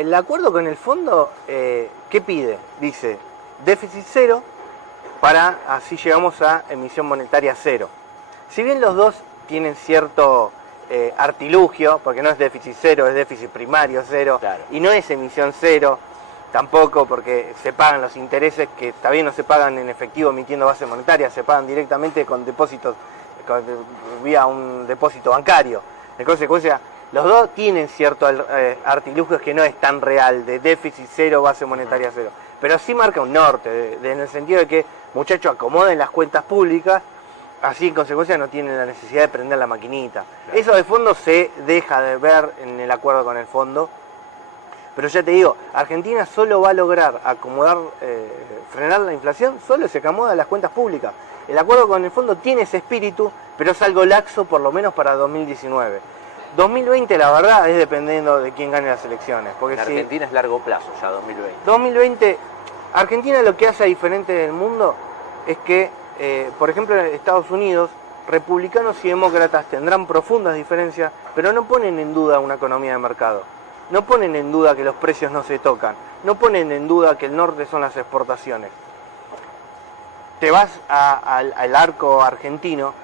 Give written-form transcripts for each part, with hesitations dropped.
el acuerdo con el fondo, ¿qué pide? Dice, déficit cero, para así llegamos a emisión monetaria cero. Si bien los dos tienen cierto artilugio, porque no es déficit cero, es déficit primario cero, Claro. y no es emisión cero, tampoco, porque se pagan los intereses que también no se pagan en efectivo emitiendo base monetaria, se pagan directamente con depósitos, vía un depósito bancario. En consecuencia, los dos tienen cierto artilugio que no es tan real, de déficit cero, base monetaria cero. Pero sí marca un norte, en el sentido de que, muchachos, acomoden las cuentas públicas, así en consecuencia no tienen la necesidad de prender la maquinita. Claro. Eso de fondo se deja de ver en el acuerdo con el fondo. Pero ya te digo, Argentina solo va a lograr acomodar, frenar la inflación, solo se acomoda las cuentas públicas. El acuerdo con el fondo tiene ese espíritu, pero es algo laxo por lo menos para 2019. 2020 la verdad es dependiendo de quién gane las elecciones. Porque en Argentina es largo plazo ya 2020. 2020, Argentina lo que hace diferente del mundo es que, por ejemplo en Estados Unidos, republicanos y demócratas tendrán profundas diferencias, pero no ponen en duda una economía de mercado. No ponen en duda que los precios no se tocan, no ponen en duda que el norte son las exportaciones. Te vas al arco argentino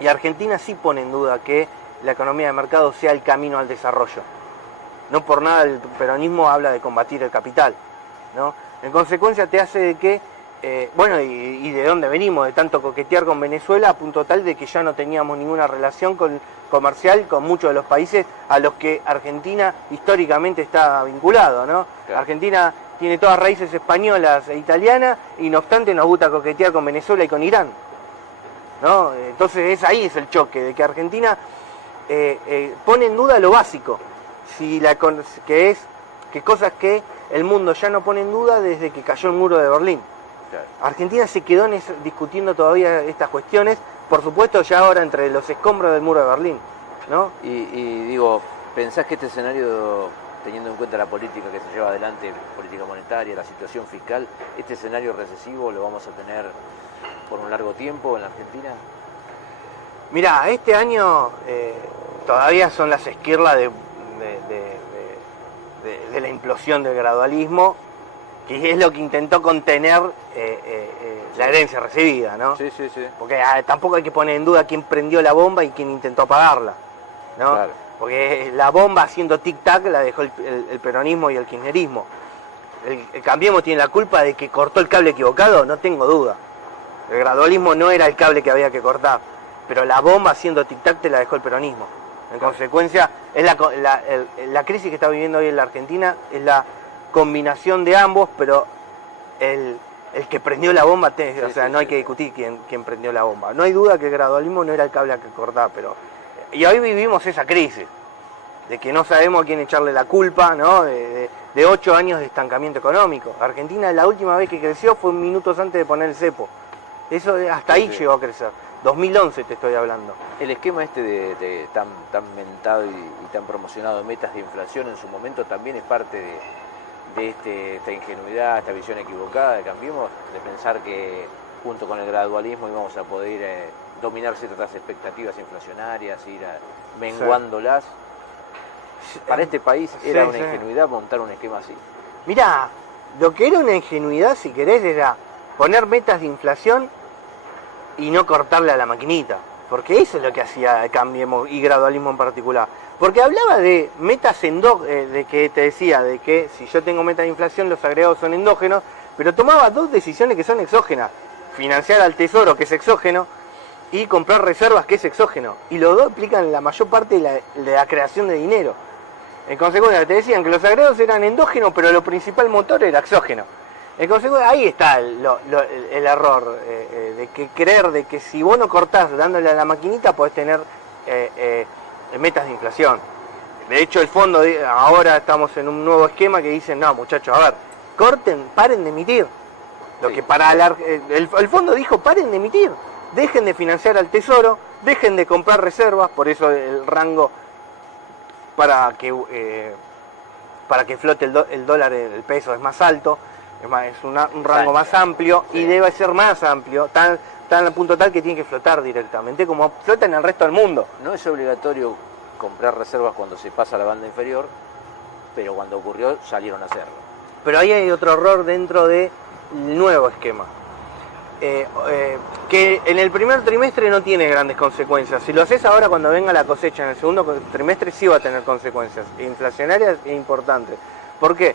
y Argentina sí pone en duda que la economía de mercado sea el camino al desarrollo. No por nada el peronismo habla de combatir el capital, ¿no? En consecuencia te hace de que, y de dónde venimos, de tanto coquetear con Venezuela a punto tal de que ya no teníamos ninguna relación comercial con muchos de los países a los que Argentina históricamente está vinculado, ¿no? Claro. Argentina tiene todas raíces españolas e italianas y no obstante nos gusta coquetear con Venezuela y con Irán, ¿no? Entonces ahí es el choque, de que Argentina pone en duda lo básico, que cosas que el mundo ya no pone en duda desde que cayó el muro de Berlín. Claro. Argentina se quedó discutiendo todavía estas cuestiones, por supuesto ya ahora entre los escombros del muro de Berlín, ¿no? Y digo, ¿pensás que este escenario, teniendo en cuenta la política que se lleva adelante, política monetaria, la situación fiscal, este escenario recesivo lo vamos a tener por un largo tiempo en la Argentina? Mirá, este año todavía son las esquirlas de la implosión del gradualismo, que es lo que intentó contener la herencia recibida, ¿no? Sí, sí, sí. Porque tampoco hay que poner en duda quién prendió la bomba y quién intentó apagarla, ¿no? Claro. Porque la bomba haciendo tic-tac la dejó el peronismo y el kirchnerismo. El Cambiemos tiene la culpa de que cortó el cable equivocado, no tengo duda. El gradualismo no era el cable que había que cortar, pero la bomba haciendo tic-tac te la dejó el peronismo. En consecuencia, es la crisis que está viviendo hoy en la Argentina es la combinación de ambos, pero el que prendió la bomba, no hay que discutir quién prendió la bomba. No hay duda que el gradualismo no era el cable a que cortar, y hoy vivimos esa crisis, de que no sabemos a quién echarle la culpa, ¿no? De 8 años de estancamiento económico. Argentina la última vez que creció fue minutos antes de poner el cepo. Eso hasta ahí llegó a crecer. 2011 te estoy hablando. El esquema de tan mentado y tan promocionado de metas de inflación en su momento también es parte de esta ingenuidad, esta visión equivocada de Cambiemos, de pensar que junto con el gradualismo íbamos a poder dominar ciertas expectativas inflacionarias, ir menguándolas. Sí. Para este país era una ingenuidad montar un esquema así. Mirá, lo que era una ingenuidad, si querés, era poner metas de inflación y no cortarle a la maquinita, porque eso es lo que hacía Cambiemos y gradualismo en particular, porque hablaba de metas de que te decía, de que si yo tengo meta de inflación los agregados son endógenos, pero tomaba dos decisiones que son exógenas, financiar al tesoro, que es exógeno, y comprar reservas, que es exógeno, y los dos implican la mayor parte de la creación de dinero. En consecuencia te decían que los agregados eran endógenos, pero lo principal motor era exógeno. En consecuencia, ahí está el error, de que creer de que si vos no cortás dándole a la maquinita podés tener metas de inflación. De hecho, el fondo, ahora estamos en un nuevo esquema que dicen, no muchachos, a ver, paren de emitir. Lo que para el fondo dijo, paren de emitir, dejen de financiar al tesoro, dejen de comprar reservas, por eso el rango para que flote el dólar, el peso es más alto. Es un rango más amplio y debe ser más amplio, tan al punto tal que tiene que flotar directamente, como flota en el resto del mundo. ¿No es obligatorio comprar reservas cuando se pasa a la banda inferior? pero cuando ocurrió salieron a hacerlo. Pero ahí hay otro error dentro del nuevo esquema. Que en el primer trimestre no tiene grandes consecuencias. Si lo haces ahora cuando venga la cosecha, en el segundo trimestre sí va a tener consecuencias inflacionarias e importantes. ¿Por qué?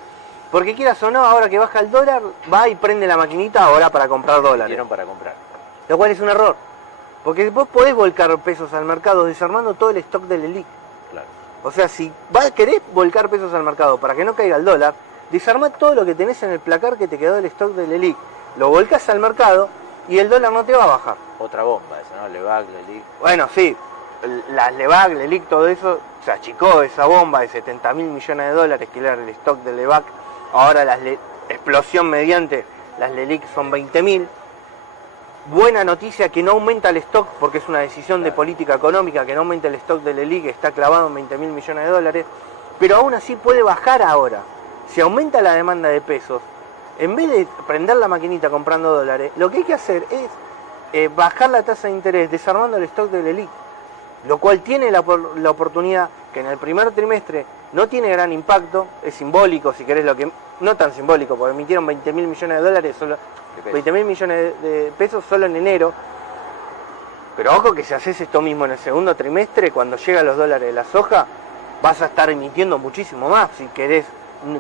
Porque quieras o no, ahora que baja el dólar, va y prende la maquinita ahora para comprar dólares. Hicieron para comprar. Lo cual es un error. Porque vos podés volcar pesos al mercado desarmando todo el stock del ELIC. Claro. O sea, si querés volcar pesos al mercado para que no caiga el dólar, desarmá todo lo que tenés en el placar que te quedó del stock del ELIC. Lo volcás al mercado y el dólar no te va a bajar. Otra bomba esa, ¿no? LEVAC, LELIC. Bueno, sí, las LEVAC, LELIC, todo eso, se achicó esa bomba de 70.000 millones de dólares que era el stock de LEVAC. Ahora explosión mediante, las LELIC son 20.000. Buena noticia que no aumenta el stock, porque es una decisión de política económica, que no aumenta el stock del ELIC, está clavado en 20.000 millones de dólares, pero aún así puede bajar ahora. Si aumenta la demanda de pesos, en vez de prender la maquinita comprando dólares, lo que hay que hacer es bajar la tasa de interés desarmando el stock del ELIC, lo cual tiene la oportunidad que en el primer trimestre no tiene gran impacto, es simbólico, si querés, no tan simbólico, porque emitieron 20.000 millones de dólares, 20.000 millones de pesos solo en enero, pero ojo que si haces esto mismo en el segundo trimestre, cuando llegan los dólares de la soja, vas a estar emitiendo muchísimo más si querés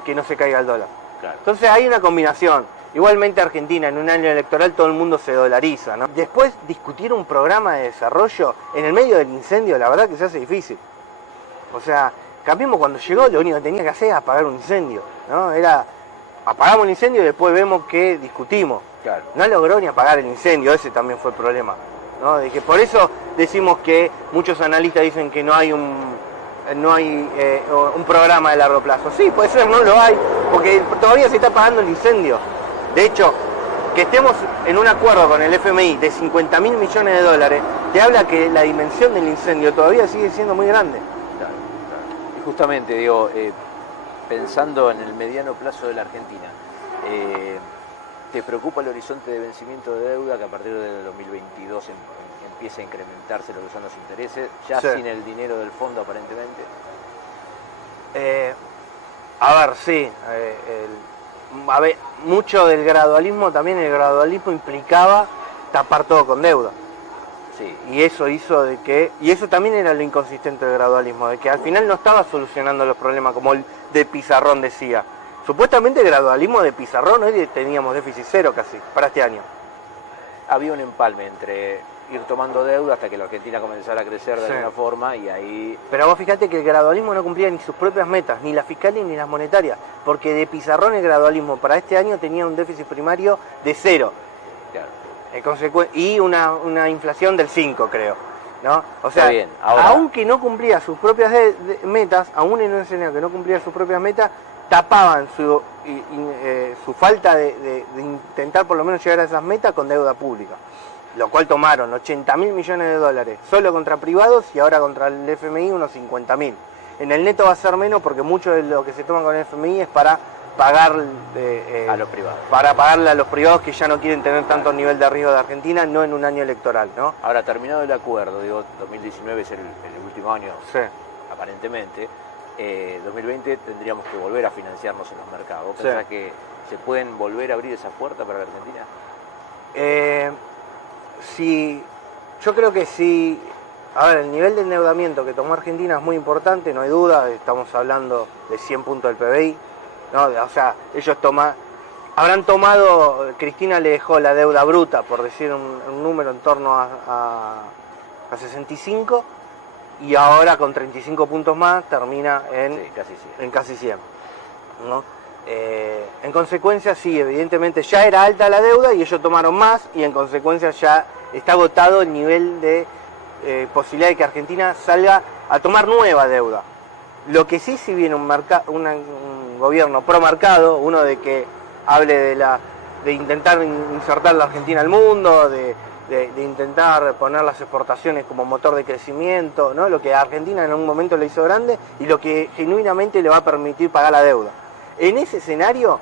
que no se caiga el dólar. Claro. Entonces hay una combinación. Igualmente Argentina en un año electoral todo el mundo se dolariza, ¿no? Después discutir un programa de desarrollo en el medio del incendio, la verdad que se hace difícil. O sea, Cambiemos cuando llegó lo único que tenía que hacer era apagar un incendio, ¿no? Apagamos el incendio y después vemos que discutimos. Claro. No logró ni apagar el incendio, ese también fue el problema, ¿no? De que por eso decimos que muchos analistas dicen que no hay un programa de largo plazo. Sí, puede ser, no lo hay, porque todavía se está apagando el incendio. De hecho, que estemos en un acuerdo con el FMI de 50.000 millones de dólares, te habla que la dimensión del incendio todavía sigue siendo muy grande. Claro, claro. Y justamente, digo, pensando en el mediano plazo de la Argentina, ¿te preocupa el horizonte de vencimiento de deuda que a partir del 2022 empieza a incrementarse lo que son los intereses, ya sí, sin el dinero del fondo aparentemente? A ver, sí. Mucho del gradualismo, también el gradualismo implicaba tapar todo con deuda. Sí. Y eso hizo de que, y eso también era lo inconsistente del gradualismo, de que al final no estaba solucionando los problemas como el de Pizarrón decía. Supuestamente el gradualismo de Pizarrón, hoy teníamos déficit cero casi, para este año. Había un empalme entre ir tomando deuda hasta que la Argentina comenzara a crecer de sí, alguna forma y ahí... Pero vos fíjate que el gradualismo no cumplía ni sus propias metas, ni las fiscales ni las monetarias, porque de Pizarrón el gradualismo para este año tenía un déficit primario de 0. Claro. Y una inflación del 5, creo, ¿no? O sea, bien, ahora... aunque no cumplía sus propias metas, aún en un escenario que no cumplía sus propias metas, tapaban su falta de intentar por lo menos llegar a esas metas con deuda pública. Lo cual tomaron 80.000 millones de dólares solo contra privados y ahora contra el FMI unos 50.000. En el neto va a ser menos porque mucho de lo que se toma con el FMI es para pagar a los privados. Para pagarle a los privados que ya no quieren tener tanto nivel de riesgo de Argentina, no en un año electoral, ¿no? Ahora, terminado el acuerdo, digo, 2019 es el último año, sí, aparentemente, 2020 tendríamos que volver a financiarnos en los mercados. ¿Vos pensás que se pueden volver a abrir esas puertas para la Argentina? Sí, yo creo que sí. A ver, el nivel de endeudamiento que tomó Argentina es muy importante, no hay duda, estamos hablando de 100 puntos del PBI, ¿no? O sea, ellos habrán tomado, Cristina le dejó la deuda bruta, por decir un número en torno a 65, y ahora con 35 puntos más termina en casi 100, ¿no? En consecuencia, sí, evidentemente ya era alta la deuda y ellos tomaron más y en consecuencia ya está agotado el nivel de posibilidad de que Argentina salga a tomar nueva deuda. Lo que sí, si viene un gobierno pro mercado, uno de que hable de intentar insertar la Argentina al mundo, de intentar poner las exportaciones como motor de crecimiento, ¿no? Lo que a Argentina en un momento le hizo grande y lo que genuinamente le va a permitir pagar la deuda. En ese escenario,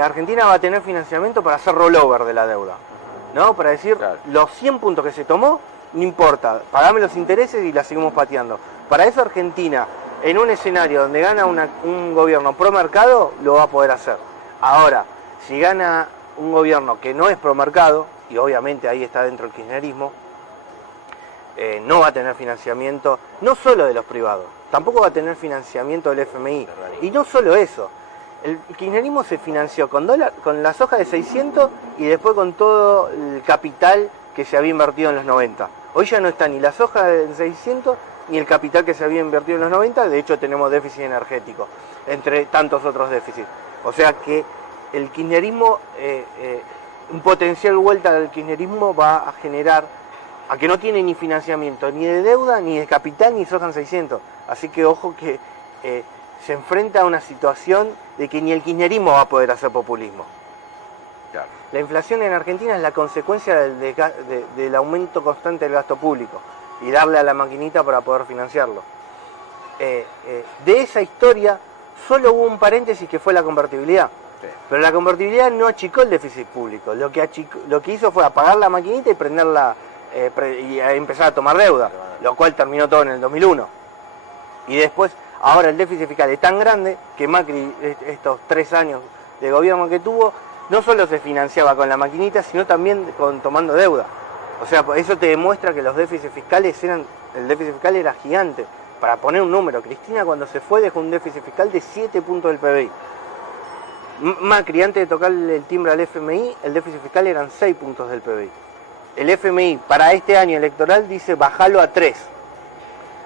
Argentina va a tener financiamiento para hacer rollover de la deuda, ¿no? Para decir, claro, los 100 puntos que se tomó, no importa, pagame los intereses y la seguimos pateando. Para eso Argentina, en un escenario donde gana un gobierno pro mercado, lo va a poder hacer. Ahora, si gana un gobierno que no es pro mercado, y obviamente ahí está dentro el kirchnerismo, no va a tener financiamiento, no solo de los privados, tampoco va a tener financiamiento del FMI. Y no solo eso, el kirchnerismo se financió con la soja de 600 y después con todo el capital que se había invertido en los 90. Hoy ya no está ni la soja de 600 ni el capital que se había invertido en los 90, de hecho tenemos déficit energético, entre tantos otros déficits. O sea que el kirchnerismo, un potencial vuelta del kirchnerismo va a generar a que no tiene ni financiamiento, ni de deuda, ni de capital, ni soja en 600. Así que ojo que se enfrenta a una situación de que ni el kirchnerismo va a poder hacer populismo. Claro. La inflación en Argentina es la consecuencia del aumento constante del gasto público y darle a la maquinita para poder financiarlo. De esa historia solo hubo un paréntesis que fue la convertibilidad. Sí. Pero la convertibilidad no achicó el déficit público. Lo que hizo fue apagar la maquinita y prenderla y empezar a tomar deuda, lo cual terminó todo en el 2001. Y después, ahora el déficit fiscal es tan grande que Macri, estos 3 años de gobierno que tuvo, no solo se financiaba con la maquinita, sino también tomando deuda. O sea, eso te demuestra que los déficits fiscales el déficit fiscal era gigante. Para poner un número, Cristina cuando se fue dejó un déficit fiscal de 7 puntos del PBI. Macri, antes de tocarle el timbre al FMI, el déficit fiscal eran 6 puntos del PBI. El FMI para este año electoral dice bajalo a 3.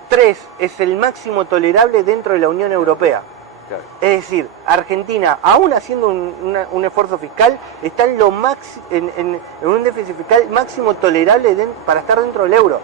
3 es el máximo tolerable dentro de la Unión Europea. Claro. Es decir, Argentina, aún haciendo un esfuerzo fiscal, está en un déficit fiscal máximo tolerable para estar dentro del euro.